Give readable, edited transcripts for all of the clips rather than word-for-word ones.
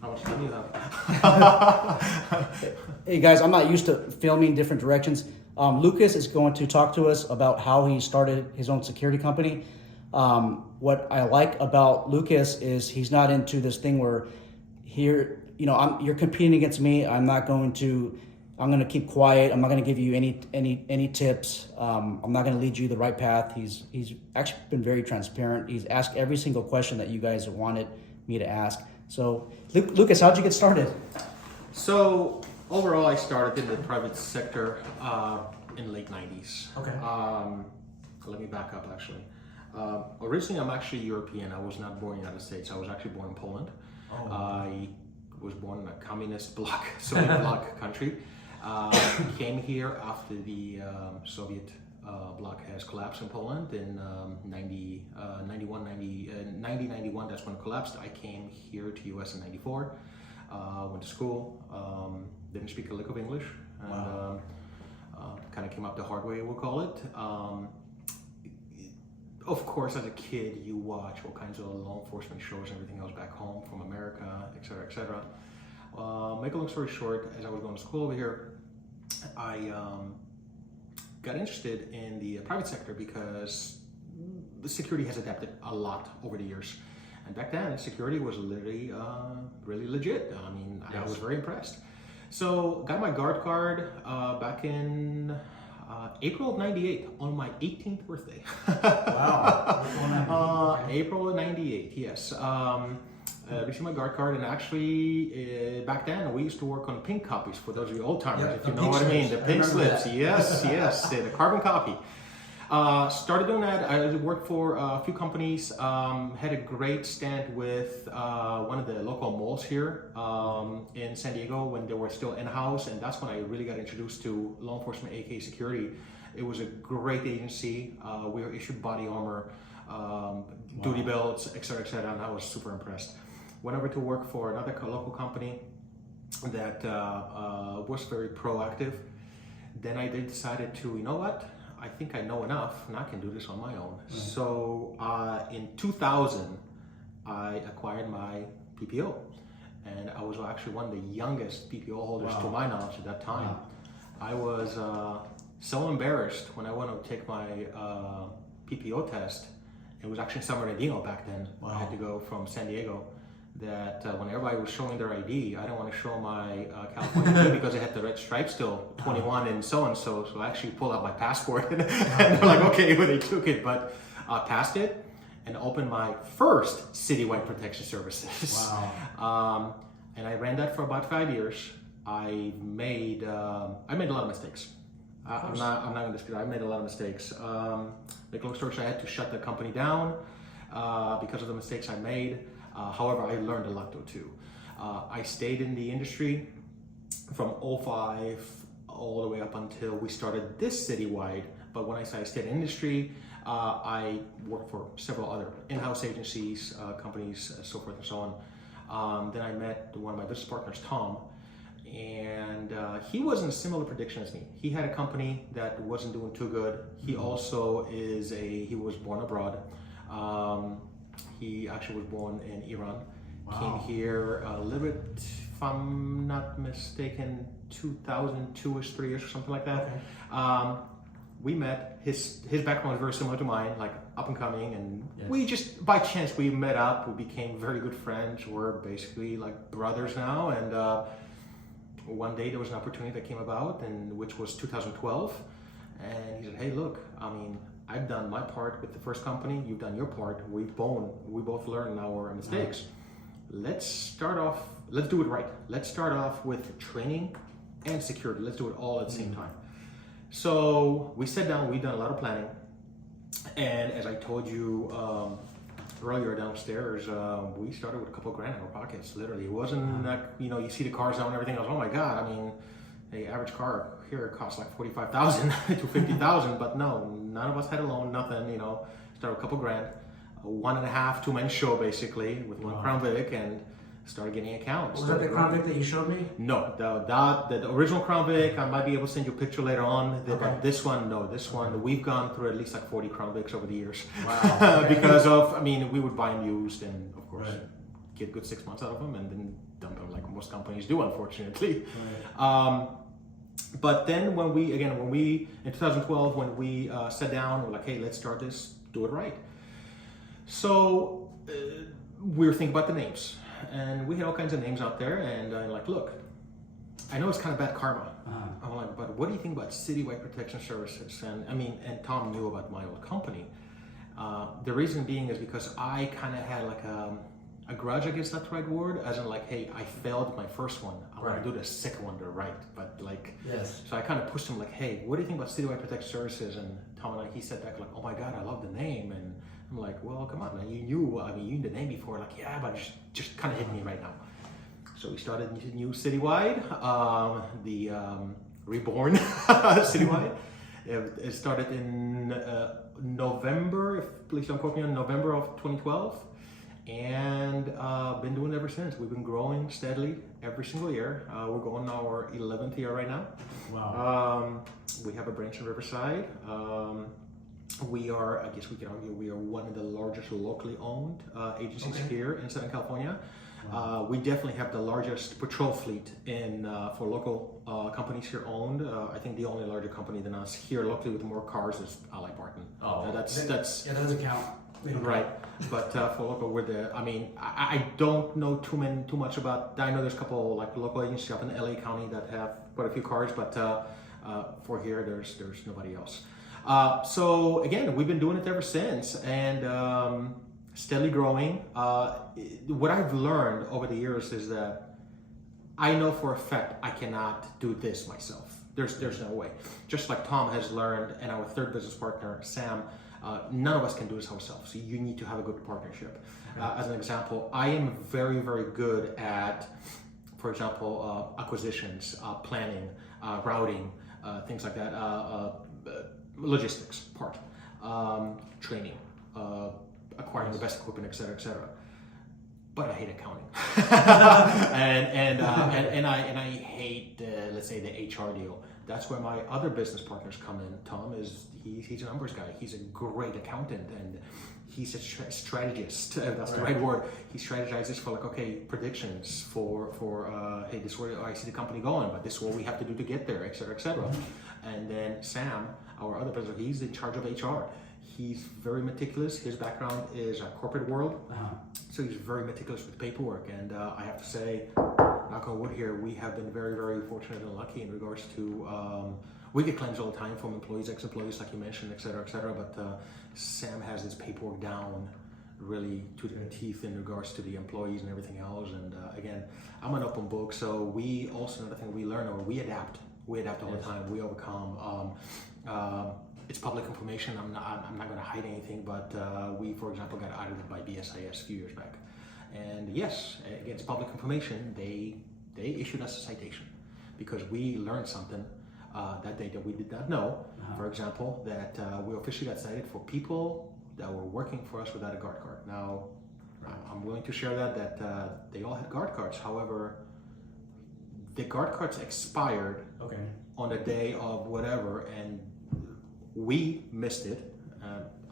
How much time do you have? Hey guys, I'm not used to filming different directions. Lucas is going to talk to us about how he started his own security company. What I like about Lucas is he's not into this thing where you're competing against me. I'm going to keep quiet. I'm not going to give you any tips. I'm not going to lead you the right path. He's actually been very transparent. He's asked every single question that you guys wanted me to ask. So, Lucas, how'd you get started? So overall, I started in the private sector in the late 90s. Okay. Let me back up actually. Originally, I'm actually European. I was not born in the United States. I was actually born in Poland. Oh. I was born in a communist bloc, Soviet bloc country. Came here after the Soviet bloc has collapsed in Poland in 91. That's when it collapsed. I came here to US in 94. Went to school. Didn't speak a lick of English. And, Wow. Kind of came up the hard way, we'll call it. Of course, as a kid, you watch all kinds of law enforcement shows and everything else back home from America, et cetera, et cetera. Make a long story short, as I was going to school over here, I got interested in the private sector because the security has adapted a lot over the years. And back then, security was literally really legit. I mean, I was very impressed. So, got my guard card back in April of 98 on my 18th birthday. Wow. April of 98, yes. Received my guard card, and actually back then we used to work on pink copies for those of you old timers, if you know what I mean, the pink slips. Yes, yes, the carbon copy. Started doing that. I worked for a few companies. Had a great stint with one of the local malls here in San Diego when they were still in-house, and that's when I really got introduced to law enforcement, aka security. It was a great agency. We were issued body armor, duty belts, et cetera, and I was super impressed. Went over to work for another local company that was very proactive. Then I decided to, you know what? I think I know enough and I can do this on my own. Mm-hmm. So in 2000, I acquired my PPO. And I was actually one of the youngest PPO holders to my knowledge at that time. Wow. I was so embarrassed when I went to take my PPO test. It was actually in San Bernardino back then. Wow. I had to go from San Diego. That when everybody was showing their ID, I didn't want to show my California ID because it had the red stripe still, 21 and so. So I actually pulled out my passport and they're like, okay, well, they took it, but passed it and opened my first citywide protection services. Wow. And I ran that for about 5 years. I made a lot of mistakes. I'm not going to dispute. I made a lot of mistakes. Make a long story short, I had to shut the company down because of the mistakes I made. However, I learned a lot though too. I stayed in the industry from 05 all the way up until we started this citywide. But when I say I stayed in industry, I worked for several other in-house agencies, companies, so forth and so on. Then I met one of my business partners, Tom, and he was in a similar prediction as me. He had a company that wasn't doing too good. He also he was born abroad. He actually was born in Iran. Wow. Came here a little bit, if I'm not mistaken, 2002-ish, 3-ish or something like that. Okay. We met. His background was very similar to mine, like up and coming, and we just by chance we met up. We became very good friends. We're basically like brothers now. And one day there was an opportunity that came about, and which was 2012. And he said, "Hey, look, I mean, I've done my part with the first company. You've done your part. We both learned our mistakes. Let's do it right. Let's start off with training and security. Let's do it all at the same time." So we sat down, we've done a lot of planning. And as I told you earlier downstairs, we started with a couple of grand in our pockets, literally. It wasn't like, you see the cars now and everything else. Oh my God, I mean, the average car here costs like $45,000 to $50,000, but no, none of us had a loan, nothing, started with a couple grand, a 1.5, 2-man show basically with one Crown Vic, and started getting accounts. Was that the Crown Vic that you showed me? No, the original Crown Vic, I might be able to send you a picture later on. But this one, we've gone through at least like 40 Crown Vics over the years. Wow. Because of, we would buy them used and of course get good 6 months out of them and then dump them like most companies do, unfortunately. Right. But then when we in 2012, when we sat down, we're like, hey, let's start this, do it right. So we were thinking about the names, and we had all kinds of names out there, and I'm like, look, I know it's kind of bad karma. I'm like, but what do you think about Citywide Protection Services? And Tom knew about my old company. The reason being is because I kind of had like a grudge, I guess that's the right word, as in like, hey, I failed my first one. I want to do the second one right. But like, yes. So I kind of pushed him like, hey, what do you think about Citywide Protection Services? And Tom and he said back like, oh my God, I love the name. And I'm like, well, come on, man, you knew the name before. Like, yeah, but it just kind of hit me right now. So we started new Citywide, the reborn Citywide. It started in November, please don't quote me on November of 2012. And been doing it ever since. We've been growing steadily every single year. We're going our 11th year right now. Wow. We have a branch in Riverside. We are, I guess we can argue, we are one of the largest locally owned agencies here in Southern California. We definitely have the largest patrol fleet for local companies here owned. I think the only larger company than us here locally with more cars is Ally Barton. That doesn't count. Right, but for local, I don't know too much about. I know there's a couple like local agencies up in LA County that have quite a few cars, but for here, there's nobody else. So again, we've been doing it ever since, and steadily growing. What I've learned over the years is that I know for a fact I cannot do this myself. There's no way. Just like Tom has learned, and our third business partner, Sam. None of us can do this ourselves. So you need to have a good partnership. As an example, I am very, very good at, for example, acquisitions, planning, routing, things like that, logistics part, training, acquiring the best equipment, etc. But I hate accounting, and I hate, let's say, the HR deal. That's where my other business partners come in. Tom he's a numbers guy. He's a great accountant, and he's a strategist. That's the right word. He strategizes for like, okay, predictions for hey, this is where I see the company going, but this is what we have to do to get there, etc. And then Sam, our other business, he's in charge of HR. He's very meticulous. His background is a corporate world, so he's very meticulous with paperwork. And I have to say, knock on wood here, we have been very, very fortunate and lucky in regards to, we get claims all the time from employees, ex-employees, like you mentioned, etc. But Sam has this paperwork down really to their teeth in regards to the employees and everything else. And again, I'm an open book, so we also, another thing we learn, or we adapt all the time, we overcome. It's public information. I'm not going to hide anything, but we, for example, got audited by BSIS a few years back. And yes, again, it's public information. They issued us a citation because we learned something that day that we did not know. For example, that we officially got cited for people that were working for us without a guard card. Now, I'm willing to share that they all had guard cards. However, the guard cards expired on the day of whatever, and we missed it.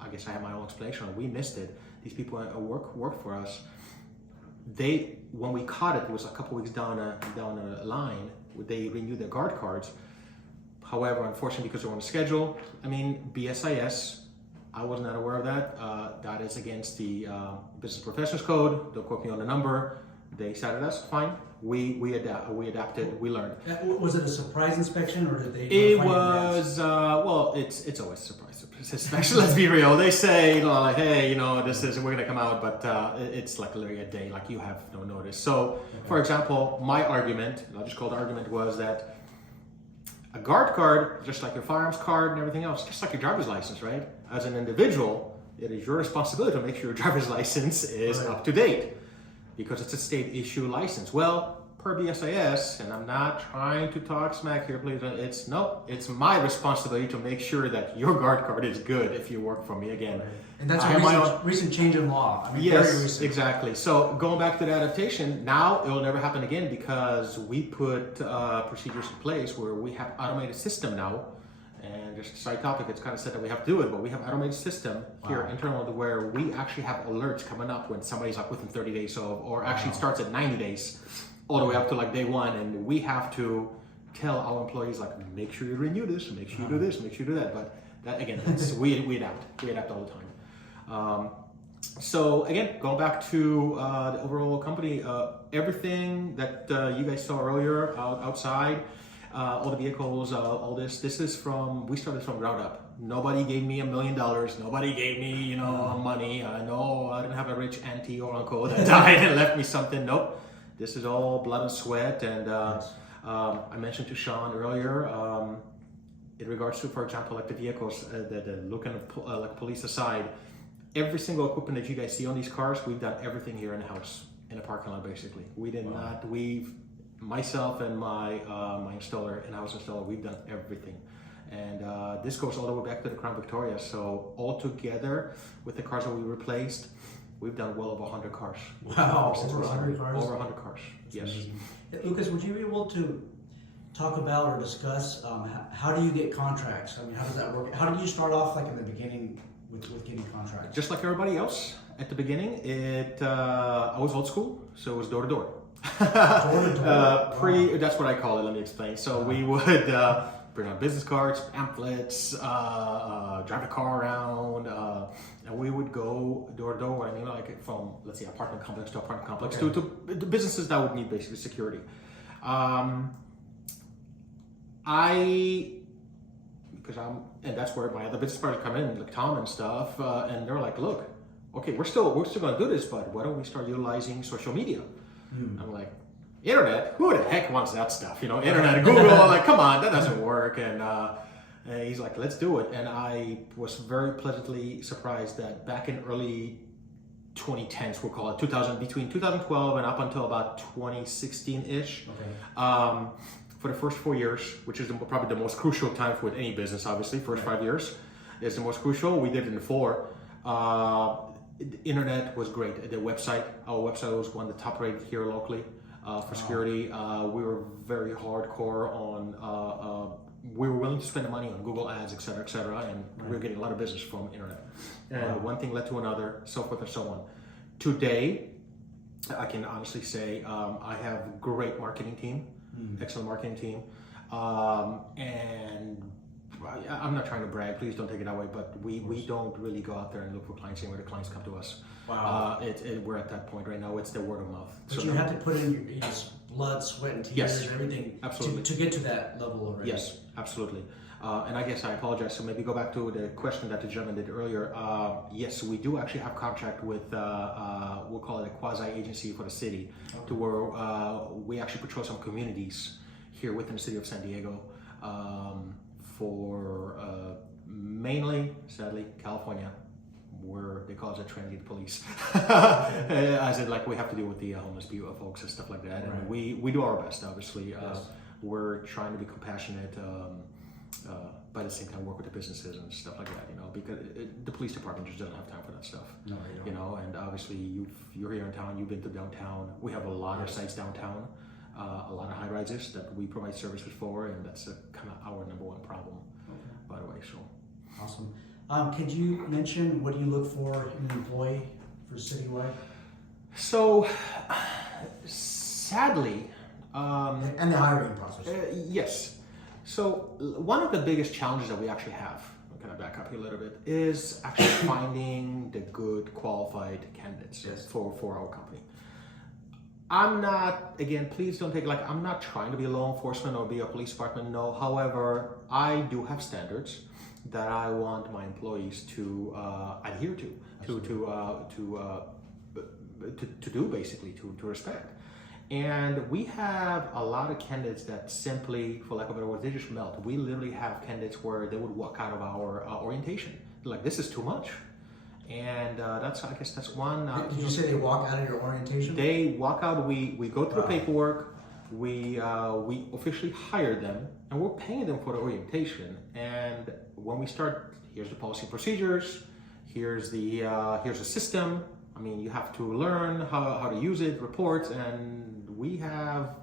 I guess I have my own explanation. We missed it. These people at work for us. When we caught it was a couple weeks down a line. They renewed their guard cards. However, unfortunately, because they're on a schedule, BSIS, I was not aware of that. That is against the Business Professionals Code. Don't quote me on the number. They cited us. Fine. We adapted. We learned. Was it a surprise inspection, or did they? It was well. It's always a surprise. Especially, let's be real. They say, like, hey, this is we're gonna come out, but it's like literally a day. Like you have no notice. So, for example, my argument, I'll just call it argument, was that a guard card, just like your firearms card and everything else, just like your driver's license, right? As an individual, it is your responsibility to make sure your driver's license is up to date, because it's a state issue license. Well, per BSIS, and I'm not trying to talk smack here, please. It's my responsibility to make sure that your guard card is good if you work for me again. And that's a recent change in law. Yes, very recent. Exactly. So going back to the adaptation, now it will never happen again because we put procedures in place where we have automated system now And just a side topic, it's kind of said that we have to do it, but we have an automated system here internally where we actually have alerts coming up when somebody's like within 30 days or actually it starts at 90 days all the way up to like day one, and we have to tell our employees like, make sure you renew this, make sure you do this, make sure you do that. But that again, we adapt all the time. So again, going back to the overall company, everything that you guys saw earlier outside, all the vehicles, all this is we started from ground up. Nobody gave me $1 million. Nobody gave me, money. No, I didn't have a rich auntie or uncle that died and left me something. Nope. This is all blood and sweat. And I mentioned to Sean earlier, in regards to, for example, like the vehicles, the looking like police aside, every single equipment that you guys see on these cars, we've done everything here in the house, in the parking lot, basically. We did not, myself and my in-house installer, we've done everything. And this goes all the way back to the Crown Victoria. So all together with the cars that we replaced, we've done well over 100 cars. Wow, over 100 cars? Over 100 cars, yes. Amazing. Lucas, would you be able to talk about or discuss how do you get contracts? I mean, how does that work? How did you start off like in the beginning with getting contracts? Just like everybody else at the beginning, I was old school, so it was door to door. That's what I call it. Let me explain. So we would bring out business cards, pamphlets, drive a car around, and we would go door to door. I mean, like from, let's say, apartment complex to apartment complex to the businesses that would need basically security. And that's where my other business partners come in, like Tom and stuff, and they're like, look, okay, we're still gonna do this, but why don't we start utilizing social media? I'm like, internet? Who the heck wants that stuff? Internet, Google, like, come on, that doesn't work. And he's like, let's do it. And I was very pleasantly surprised that back in early 2010s, we'll call it, between 2012 and up until about 2016-ish, for the first 4 years, which is probably the most crucial time for any business, obviously, first 5 years is the most crucial. We did it in 4. The internet was great. Our website was one of the top rated here locally for security. We were very hardcore on, we were willing to spend the money on Google ads, et cetera, and we were getting a lot of business from internet. And one thing led to another, so forth and so on. Today, I can honestly say I have a great marketing team, excellent marketing team, and I'm not trying to brag, please don't take it that way, but we don't really go out there and look for clients anywhere. The clients come to us. Wow. We're at that point right now. It's the word of mouth. But you have to put in your blood, sweat, and tears, everything to get to that level already. Yes, absolutely. And I guess I apologize. So maybe go back to the question that the gentleman did earlier. Yes, we do actually have contract with, we'll call it a quasi-agency for the city, to where we actually patrol some communities here within the city of San Diego. For mainly, sadly, California, where they call us a transient police. As in, like, we have to deal with the homeless people, folks and stuff like that. And we do our best, obviously. We're trying to be compassionate, but at the same time work with the businesses and stuff like that, because the police department just doesn't have time for that stuff. No, you don't. And obviously you're here in town, you've been to downtown. We have a lot of sites downtown. A lot of high rises that we provide services for, and that's kind of our number one problem, by the way. So, awesome. Could you mention what do you look for in an employee for citywide? So, sadly, and the hiring process. Yes. So, one of the biggest challenges that we actually have, I'm going to back up here a little bit, is actually finding the good qualified candidates for our company. I'm not, again, please don't take it like I'm not trying to be law enforcement or be a police department, no. However, I do have standards that I want my employees to adhere to do basically, to respect. And we have a lot of candidates that simply, for lack of a better word, they just melt. We literally have candidates where they would walk out of our orientation. They're like, this is too much. And I guess that's one. Did you say they walk out of your orientation? They walk out. We go through the paperwork. We officially hire them, and we're paying them for the orientation. And when we start, here's the policy and procedures. Here's the system. I mean, you have to learn how to use it, reports, and we have,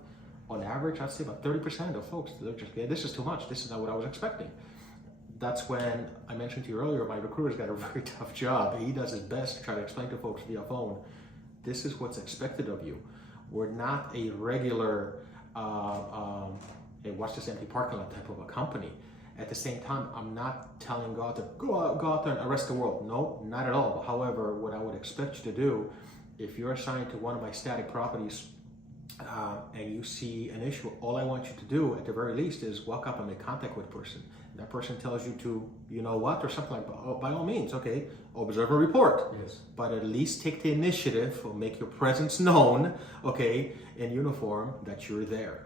on average, I'd say about 30% of folks that are just, this is too much. This is not what I was expecting. that's when I mentioned to you earlier, my recruiter's got a very tough job. He does his best to try to explain to folks via phone, this is what's expected of you. We're not a regular, hey, watch this empty parking lot type of a company. At the same time, I'm not telling God to go out there and arrest the world. No, not at all. However, what I would expect you to do, if you're assigned to one of my static properties and you see an issue, all I want you to do at the very least is walk up and make contact with the person. That person tells you to, you know what, or something like, oh, by all means, okay, observe and report. Yes. But at least take the initiative or make your presence known, okay, in uniform that you're there.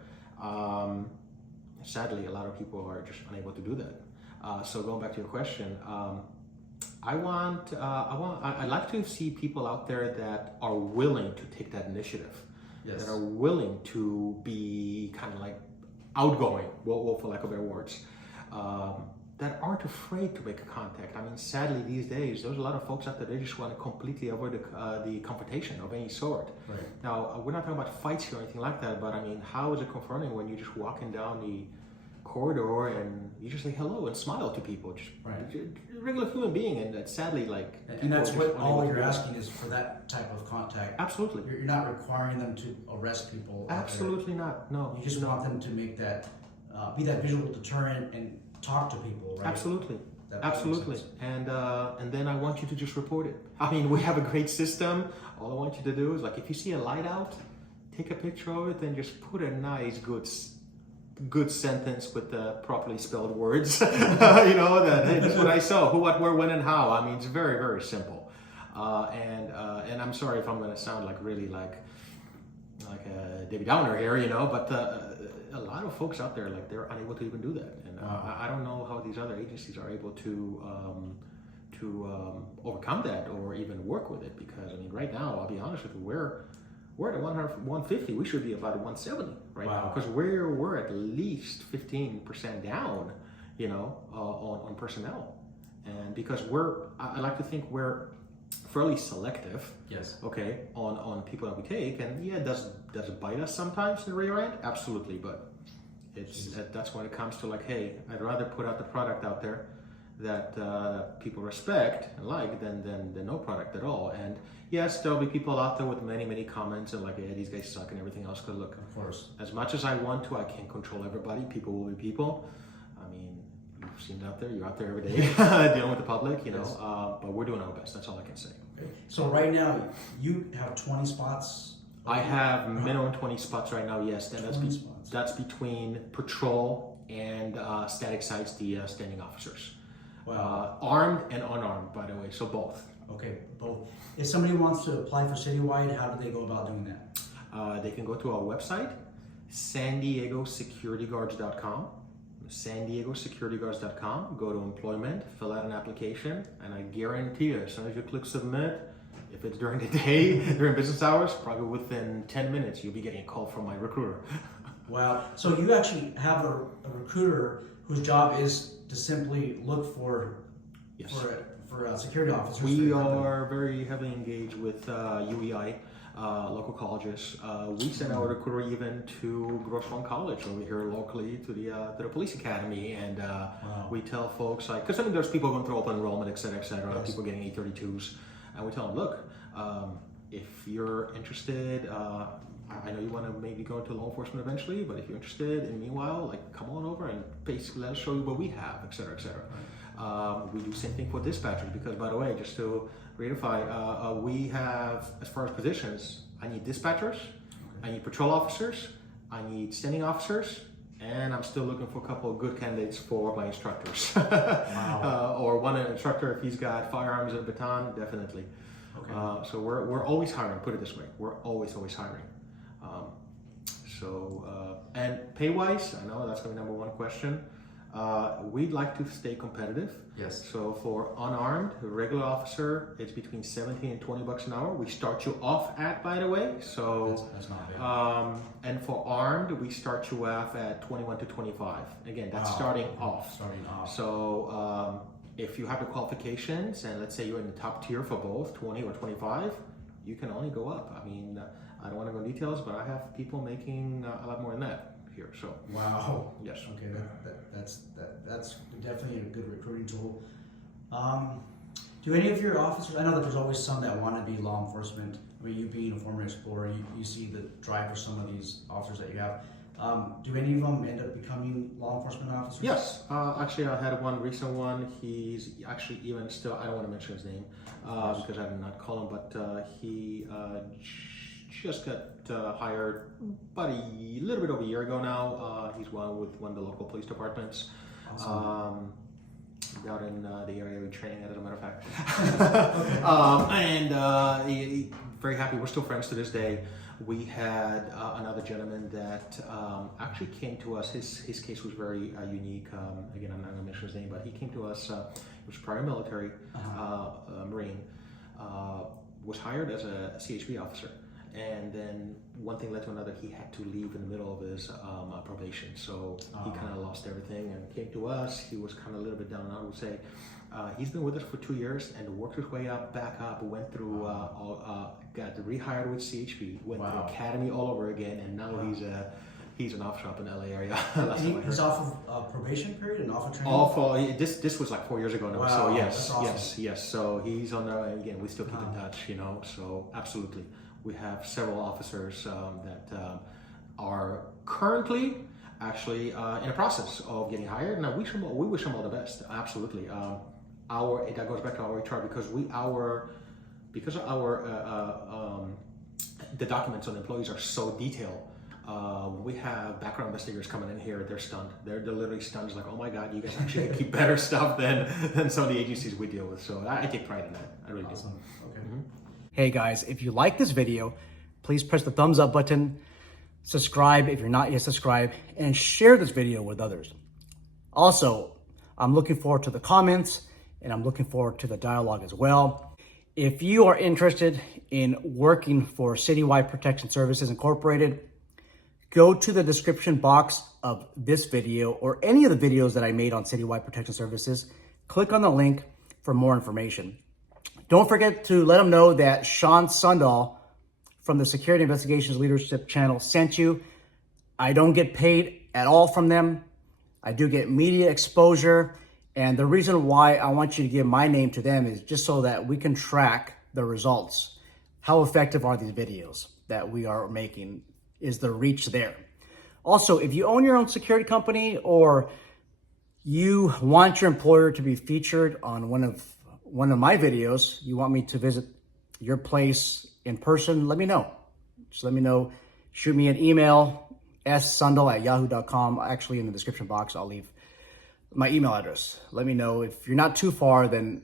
Sadly, a lot of people are just unable to do that. So going back to your question, I'd like to see people out there that are willing to take that initiative, Yes. that are willing to be kind of like outgoing, well, for lack of better words, that aren't afraid to make a contact. I mean, sadly, these days, there's a lot of folks out there, they just want to completely avoid the confrontation of any sort. Right. Now, we're not talking about fights here or anything like that, but I mean, how is it confronting when you're just walking down the corridor and you just say hello and smile to people, just you're a regular human being, and that sadly, like, And that's what all you're asking is for that type of contact. Absolutely. You're not requiring them to arrest people. Absolutely not. No. You just want them to make that, be that visual deterrent and talk to people, right? Absolutely. That makes Absolutely. sense. And then I want you to just report it. I mean, we have a great system. All I want you to do is, like, if you see a light out, take a picture of it and just put a nice, good sentence with the properly spelled words. You know, that, hey, this is what I saw, who, what, where, when, and how. I mean, it's very, very simple. And I'm sorry if I'm going to sound like really like a Debbie Downer here, you know, but a lot of folks out there, like, they're unable to even do that. And I don't know how these other agencies are able to overcome that or even work with it, because I mean, right now, I'll be honest with you, we're at 150. We should be about 170 right now, because we're at least 15% down, you know, on personnel, and because I like to think we're fairly selective. Yes. Okay, on people that we take, and yeah, does it bite us sometimes in the rear end? Absolutely, but that's when it comes to, like, hey, I'd rather put out the product out there that people respect and like than no product at all. And yes, there'll be people out there with many comments and like, yeah, these guys suck and everything else. Because look, Of course. as much as I want to, I can't control everybody. People will be people. I mean, you've seen it out there. You're out there every day dealing with the public, you know. Yes. But we're doing our best. That's all I can say. Okay. So right now, you have 20 spots? I have minimum 20 spots right now, yes. And 20 spots. that's between patrol and static sites, the standing officers. Wow. Armed and unarmed, by the way, so both. Okay, both. If somebody wants to apply for citywide, how do they go about doing that? They can go to our website, sandiegosecurityguards.com. sandiegosecurityguards.com. Go to employment, fill out an application, and I guarantee you, as soon as you click submit, if it's during the day, during business hours, probably within 10 minutes, you'll be getting a call from my recruiter. Wow. So you actually have a recruiter whose job is to simply look for Yes. for security officers. We are very heavily engaged with UEI, local colleges. We send our recruiter even to Grossman College over here locally to the police academy, and we tell folks, like, because I mean, there's people going through open enrollment, et cetera, Yes. people getting 832s, and we tell them, look, if you're interested, I know you want to maybe go into law enforcement eventually, but if you're interested, and meanwhile, like, come on over and basically let us show you what we have, et cetera, et cetera. We do the same thing for dispatchers, because, by the way, just to reiterify, we have, as far as positions, I need dispatchers, I need patrol officers, I need standing officers, and I'm still looking for a couple of good candidates for my instructors. Or one instructor, if he's got firearms and a baton, definitely. Okay. So we're always hiring, put it this way, we're always hiring. And pay-wise, I know that's going to be number one question. We'd like to stay competitive. Yes. So for unarmed, a regular officer, it's between 17 and 20 bucks an hour. We start you off at, by the way. So that's not bad. and for armed, we start you off at 21 to 25. Again, that's starting off. Starting off. So if you have the qualifications, and let's say you're in the top tier for both 20 or 25, you can only go up. I mean, I don't want to go into details, but I have people making a lot more than that here. So Wow. yes. Okay, that's definitely a good recruiting tool. Do any of your officers? I know that there's always some that want to be law enforcement. I mean, you being a former explorer, you see the drive for some of these officers that you have. Do any of them end up becoming law enforcement officers? Yes, actually, I had one recent one. He's actually even still. I don't want to mention his name because I did not call him, but he just got hired about a little bit over a year ago now. He's one with one of the local police departments. Awesome. Out in the area we're training at, as a matter of fact. He very happy. We're still friends to this day. We had another gentleman that actually came to us. His case was very unique. Again, I'm not going to mention his name, but he came to us. He was prior military, Marine, was hired as a CHP officer. And then one thing led to another. He had to leave in the middle of his probation, so he kind of lost everything and came to us. He was kind of a little bit down. I would say he's been with us for 2 years and worked his way back up. Went through, got rehired with CHP, went through academy all over again, and now he's an officer up in the LA area. He's off of probation period and off of training. All for this was like 4 years ago now. Wow, so yes, that's awesome. yes. So he's on there, and again, we still keep in touch. So absolutely. We have several officers that are currently actually in the process of getting hired. Now we wish them all the best. Absolutely. That goes back to our HR because the documents on the employees are so detailed. We have background investigators coming in here. They're stunned. They're literally stunned. It's like, oh my God, you guys actually keep better stuff than some of the agencies we deal with. So I take pride in that. I really do. Okay. Mm-hmm. Hey guys, if you like this video, please press the thumbs up button, subscribe if you're not yet subscribed, and share this video with others. Also, I'm looking forward to the comments and I'm looking forward to the dialogue as well. If you are interested in working for Citywide Protection Services Incorporated, go to the description box of this video or any of the videos that I made on Citywide Protection Services. Click on the link for more information. Don't forget to let them know that Sean Sundahl from the Security Investigations Leadership Channel sent you. I don't get paid at all from them. I do get media exposure. And the reason why I want you to give my name to them is just so that we can track the results. How effective are these videos that we are making? Is the reach there? Also, if you own your own security company or you want your employer to be featured on one of my videos, you want me to visit your place in person, let me know. Just let me know. Shoot me an email, ssundal@yahoo.com. Actually, in the description box, I'll leave my email address. Let me know. If you're not too far, then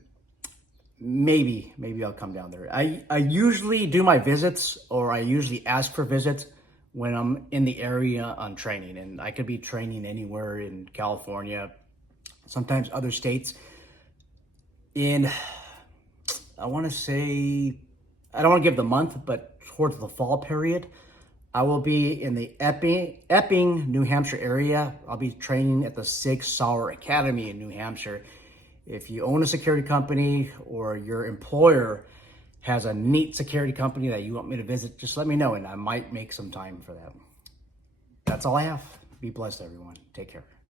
maybe I'll come down there. I usually do my visits, or I usually ask for visits when I'm in the area on training. And I could be training anywhere in California, sometimes other states. I want to say, I don't want to give the month, but towards the fall period, I will be in the Epping, New Hampshire area. I'll be training at the Sig Sauer Academy in New Hampshire. If you own a security company or your employer has a neat security company that you want me to visit, just let me know and I might make some time for that. That's all I have. Be blessed, everyone. Take care.